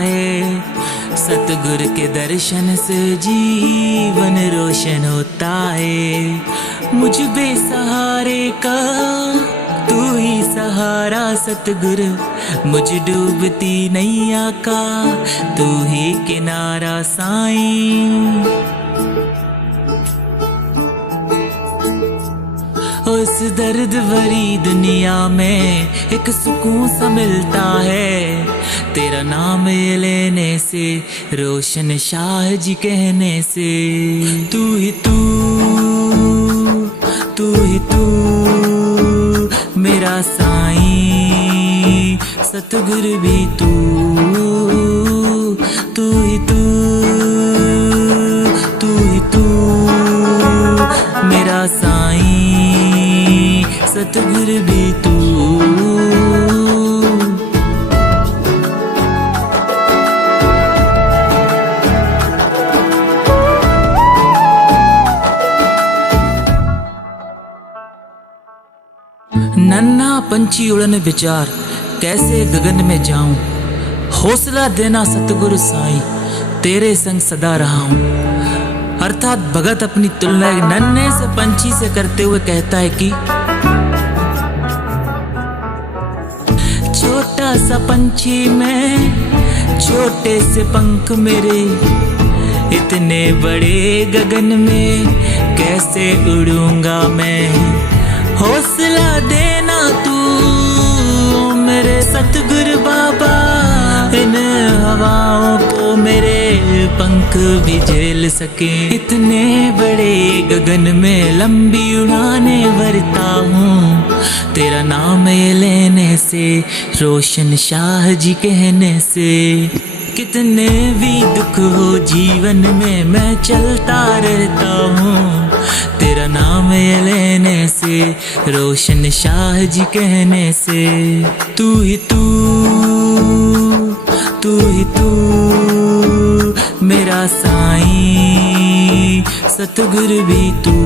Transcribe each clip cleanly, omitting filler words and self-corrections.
है। सतगुरु के दर्शन से जीवन रोशन होता है। मुझ बेसहारे का तू ही सहारा सतगुरु, मुझ डूबती नैया का तू ही किनारा साईं। उस दर्द भरी दुनिया में एक सुकून सा मिलता है, तेरा नाम लेने से, रोशन शाह जी कहने से। तू ही तू, तू ही तू मेरा साईं, सतगुरु भी तू, तू ही तू, तू ही तू मेरा साईं, सतगुरु भी तू। नन्हा पंछी उड़न विचार, कैसे गगन में जाऊं, हौसला देना सतगुरु साईं, तेरे संग सदा रहा हूं। अर्थात भगत अपनी तुलना एक नन्हे से पंछी से करते हुए कहता है कि छोटा सा पंछी मैं, छोटे से पंख मेरे, इतने बड़े गगन में कैसे उड़ूंगा मैं। हौसला देना तू मेरे सतगुरु बाबा, इन हवाओं को मेरे पंख भी झेल सके। इतने बड़े गगन में लंबी उड़ाने भरता हूँ, तेरा नाम लेने से, रोशन शाह जी कहने से। कितने भी दुख हो जीवन में मैं चलता रहता हूँ, तेरा नाम लेने से, रोशन शाह जी कहने से। तू ही तू, तू ही तू मेरा साईं, सतगुरु भी तू,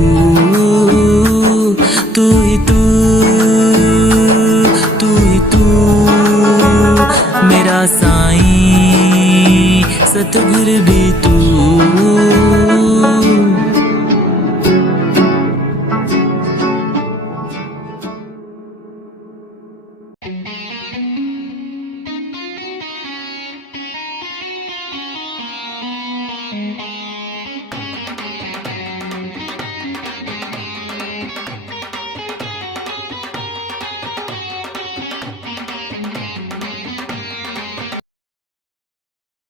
तू ही तू, तू ही तू मेरा साईं, सतगुरु भी तू।